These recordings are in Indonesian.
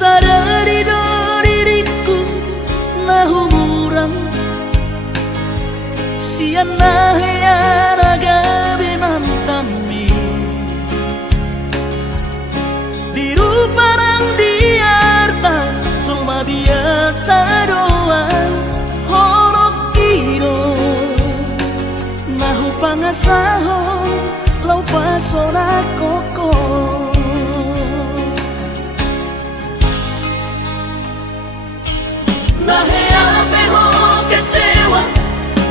sadari do diriku na humuran siana hea gabi mantami biru parang diarta cuma biasa doang horok kiro nahu pangasahon lau pasora koko nahe ape ho kecewa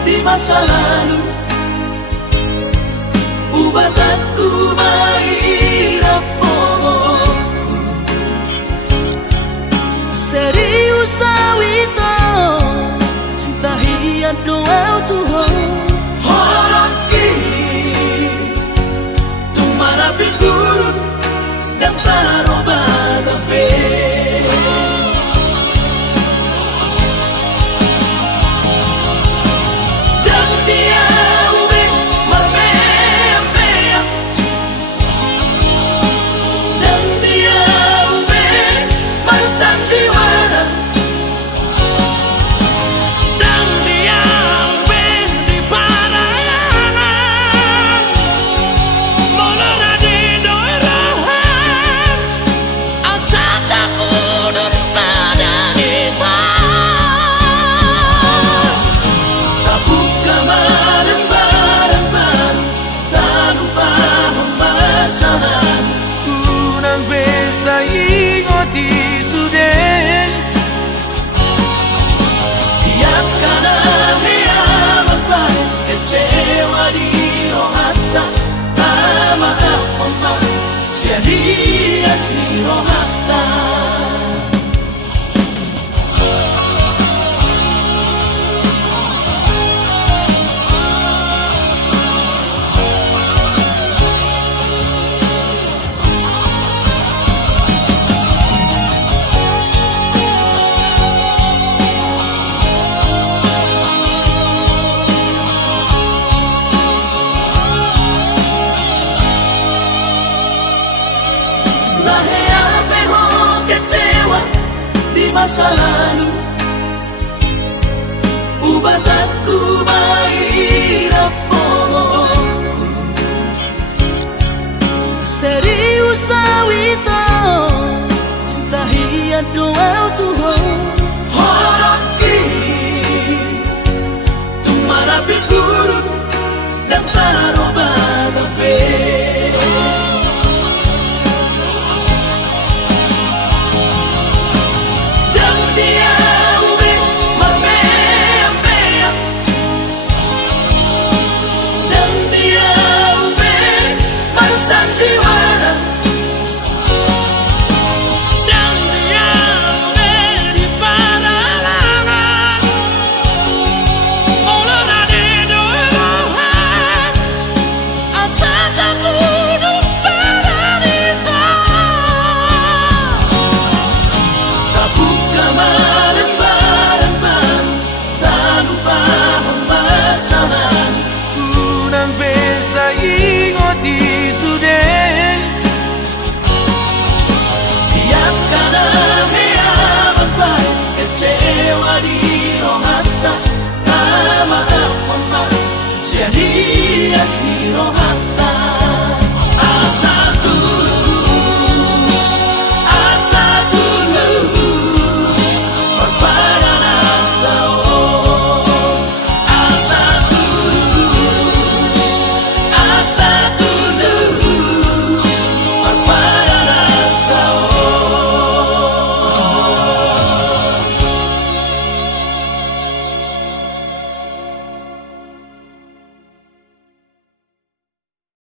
di masa lalu ubat aku mahirap pomoku serius awito cinta hiat doa Tuhan horok kini tumara piburut dan taroba kafe unang besa ingoti sudah biarkan hea beban kecewa di rohata tak maaf omak sia-sia si rohata nahe ape ho kecewa di masa lalu